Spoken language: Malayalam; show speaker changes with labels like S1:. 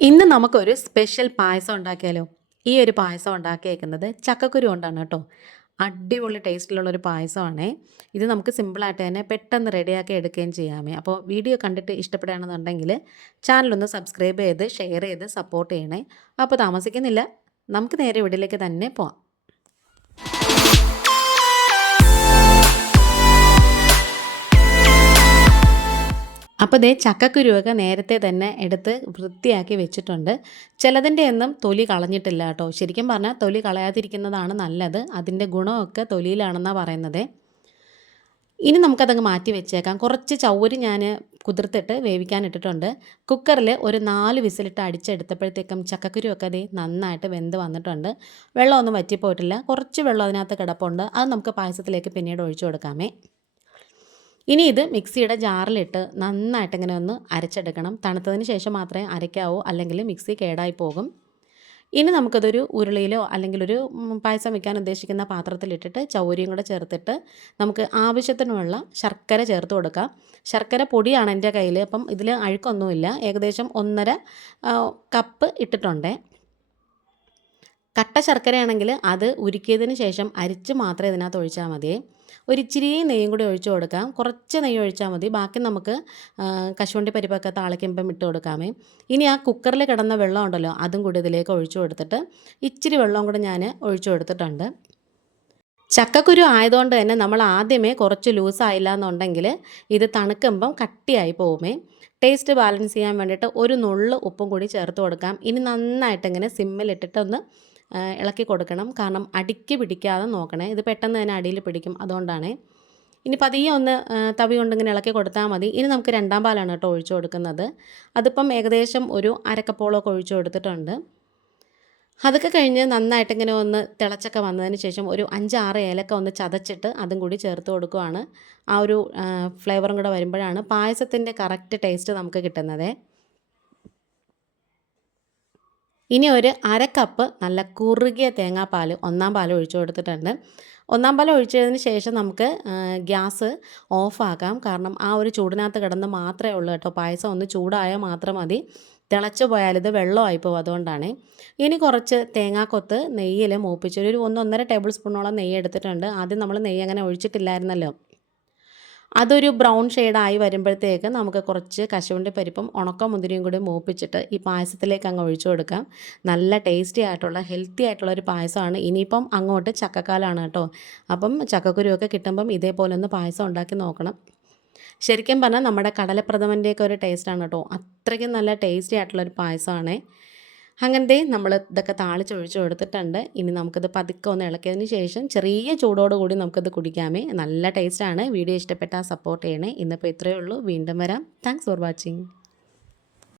S1: ഇന്ന് നമുക്കൊരു സ്പെഷ്യൽ പായസം ഉണ്ടാക്കിയാലോ? ഈ ഒരു പായസം ഉണ്ടാക്കിയേക്കുന്നത് ചക്കക്കുരു കൊണ്ടാണ് കേട്ടോ. അടിപൊളി ടേസ്റ്റിലുള്ള ഒരു പായസമാണേ. ഇത് നമുക്ക് സിമ്പിളായിട്ട് തന്നെ പെട്ടെന്ന് റെഡിയാക്കി എടുക്കുകയും ചെയ്യാമേ. അപ്പോൾ വീഡിയോ കണ്ടിട്ട് ഇഷ്ടപ്പെടുകയാണെന്നുണ്ടെങ്കിൽ ചാനലൊന്ന് സബ്സ്ക്രൈബ് ചെയ്ത് ഷെയർ ചെയ്ത് സപ്പോർട്ട് ചെയ്യണേ. അപ്പോൾ താമസിക്കുന്നില്ല. നമുക്ക് നേരെ വീട്ടിലേക്ക് തന്നെ പോവാം. അപ്പോൾ ദേ ചക്കക്കുരുവൊക്കെ നേരത്തെ തന്നെ എടുത്ത് വൃത്തിയാക്കി വെച്ചിട്ടുണ്ട്. ചിലതിന്റെ ഒന്നും തൊലി കളഞ്ഞിട്ടില്ല കേട്ടോ. ശരിക്കും പറഞ്ഞാൽ തൊലി കളയാതിരിക്കുന്നതാണ് നല്ലത്. അതിന്റെ ഗുണമൊക്കെ തൊലിയിലാണെന്നാണ് പറയുന്നത്. ഇനി നമുക്കതങ്ങ് മാറ്റി വെച്ചേക്കാം. കുറച്ച് ചൗരി ഞാൻ കുതിർത്തിട്ട് വേവിക്കാൻ ഇട്ടിട്ടുണ്ട്. കുക്കറിൽ ഒരു നാല് വിസിലിട്ട് അടിച്ചെടുത്തപ്പോഴത്തേക്കും ചക്കക്കുരുവൊക്കെ അതേ നന്നായിട്ട് വെന്ത് വന്നിട്ടുണ്ട്. വെള്ളമൊന്നും വറ്റിപ്പോയിട്ടില്ല. കുറച്ച് വെള്ളം അതിനകത്ത് കിടപ്പുണ്ട്. അത് നമുക്ക് പായസത്തിലേക്ക് പിന്നീട് ഒഴിച്ചു കൊടുക്കാമേ. ഇനി ഇത് മിക്സിയുടെ ജാറിലിട്ട് നന്നായിട്ട് ഇങ്ങനെ ഒന്ന് അരച്ചെടുക്കണം. തണുത്തതിന് ശേഷം മാത്രമേ അരയ്ക്കാവൂ അല്ലെങ്കിൽ മിക്സി കേടായി പോകും. ഇനി നമുക്കതൊരു ഉരുളിയിലോ അല്ലെങ്കിൽ ഒരു പായസം വയ്ക്കാൻ ഉദ്ദേശിക്കുന്ന പാത്രത്തിലിട്ടിട്ട് ചൗരിയും കൂടെ ചേർത്തിട്ട് നമുക്ക് ആവശ്യത്തിനുള്ള ശർക്കര ചേർത്ത് കൊടുക്കാം. ശർക്കര പൊടിയാണ് എന്റെ കയ്യിൽ അപ്പം ഇതിൽ അഴുക്കൊന്നുമില്ല. ഏകദേശം ഒന്നര കപ്പ് ഇട്ടിട്ടുണ്ടേ. കട്ട ശർക്കരയാണെങ്കിൽ അത് ഉരുക്കിയതിന് ശേഷം അരിച്ച് മാത്രമേ ഇതിനകത്ത് ഒഴിച്ചാൽ മതിയേ ഒരിച്ചിരി നെയ്യും കൂടി ഒഴിച്ചു കൊടുക്കാം. കുറച്ച് നെയ്യ് ഒഴിച്ചാൽ മതി. ബാക്കി നമുക്ക് കശുവണ്ടി പരിപ്പൊക്കെ താളിക്കുമ്പം ഇട്ട് കൊടുക്കാമേ. ഇനി ആ കുക്കറിൽ കിടന്ന വെള്ളം ഉണ്ടല്ലോ അതും കൂടി ഇതിലേക്ക് ഒഴിച്ചു കൊടുത്തിട്ട് ഇച്ചിരി വെള്ളം കൂടി ഞാൻ ഒഴിച്ചു കൊടുത്തിട്ടുണ്ട്. ചക്കക്കുരു ആയതുകൊണ്ട് തന്നെ നമ്മൾ ആദ്യമേ കുറച്ച് ലൂസായില്ല എന്നുണ്ടെങ്കിൽ ഇത് തണുക്കുമ്പം കട്ടിയായി പോകുമേ ടേസ്റ്റ് ബാലൻസ് ചെയ്യാൻ വേണ്ടിയിട്ട് ഒരു നുള്ള് ഉപ്പും കൂടി ചേർത്ത് കൊടുക്കാം. ഇനി നന്നായിട്ട് ഇങ്ങനെ സിമ്മിലിട്ടിട്ടൊന്ന് ഇളക്കി കൊടുക്കണം. കാരണം അടിക്ക് പിടിക്കാതെ നോക്കണേ. ഇത് പെട്ടെന്ന് തന്നെ അടിയിൽ പിടിക്കും. അതുകൊണ്ടാണ്. ഇനി പതിയെ ഒന്ന് തവി കൊണ്ടിങ്ങനെ ഇളക്കി കൊടുത്താൽ മതി. ഇനി നമുക്ക് രണ്ടാം പാലാണ് കേട്ടോ ഒഴിച്ചു കൊടുക്കുന്നത്. അതിപ്പം ഏകദേശം ഒരു അരക്കപ്പോളൊക്കെ ഒഴിച്ചു കൊടുത്തിട്ടുണ്ട്. അതൊക്കെ കഴിഞ്ഞ് നന്നായിട്ട് ഇങ്ങനെ ഒന്ന് തിളച്ചൊക്കെ വന്നതിന് ശേഷം ഒരു അഞ്ചാറ് ഏലക്ക ഒന്ന് ചതച്ചിട്ട് അതും കൂടി ചേർത്ത് കൊടുക്കുവാണ്. ആ ഒരു ഫ്ലേവറും കൂടെ വരുമ്പോഴാണ് പായസത്തിന്റെ കറക്റ്റ് ടേസ്റ്റ് നമുക്ക് കിട്ടുന്നത്. ഇനി ഒരു അര കപ്പ് നല്ല കുറുകിയ തേങ്ങാപ്പാൽ ഒന്നാം പാൽ ഒഴിച്ചു കൊടുത്തിട്ടുണ്ട്. ഒന്നാം പാൽ ഒഴിച്ചതിന് ശേഷം നമുക്ക് ഗ്യാസ് ഓഫാക്കാം. കാരണം ആ ഒരു ചൂടിനകത്ത് കിടന്ന് മാത്രമേ ഉള്ളൂ കേട്ടോ. പായസം ഒന്ന് ചൂടായാൽ മാത്രം മതി. തിളച്ച് പോയാൽ ഇത് വെള്ളമായി പോകും അതുകൊണ്ടാണ്. ഇനി കുറച്ച് തേങ്ങാക്കൊത്ത് നെയ്യിൽ മൂപ്പിച്ച് ഒരു ഒന്നൊന്നര ടേബിൾ സ്പൂണോളം നെയ്യ് എടുത്തിട്ടുണ്ട്. ആദ്യം നമ്മൾ നെയ്യ് അങ്ങനെ ഒഴിച്ചിട്ടില്ലായിരുന്നല്ലോ. അതൊരു ബ്രൗൺ ഷെയ്ഡായി വരുമ്പോഴത്തേക്ക് നമുക്ക് കുറച്ച് കശുവണ്ടി പരിപ്പും ഉണക്ക മുന്തിരിയും കൂടി മൂപ്പിച്ചിട്ട് ഈ പായസത്തിലേക്ക് അങ്ങ് ഒഴിച്ചു കൊടുക്കാം. നല്ല ടേസ്റ്റി ആയിട്ടുള്ള ഹെൽത്തി ആയിട്ടുള്ള ഒരു പായസമാണ്. ഇനിയിപ്പം അങ്ങോട്ട് ചക്കക്കാലാണ് കേട്ടോ. അപ്പം ചക്കക്കുരുവൊക്കെ കിട്ടുമ്പം ഇതേപോലെ ഒന്ന് പായസം ഉണ്ടാക്കി നോക്കണം. ശരിക്കും പറഞ്ഞാൽ നമ്മുടെ കടലപ്രഥമന്റെയൊക്കെ ഒരു ടേസ്റ്റാണ് കേട്ടോ. അത്രയ്ക്കും നല്ല ടേസ്റ്റി ആയിട്ടുള്ളൊരു പായസമാണേ. അങ്ങനത്തെ നമ്മൾ ഇതൊക്കെ താളിച്ചൊഴിച്ച് കൊടുത്തിട്ടുണ്ട് ഇനി നമുക്കിത് പതുക്കെ ഒന്ന് ഇളക്കിയതിന് ശേഷം ചെറിയ ചൂടോട് കൂടി നമുക്കിത് കുടിക്കാമേ. നല്ല ടേസ്റ്റാണ് വീഡിയോ ഇഷ്ടപ്പെട്ടാൽ സപ്പോർട്ട് ചെയ്യണേ. ഇന്നിപ്പോൾ ഇത്രയേ ഉള്ളൂ. വീണ്ടും വരാം. Thanks for watching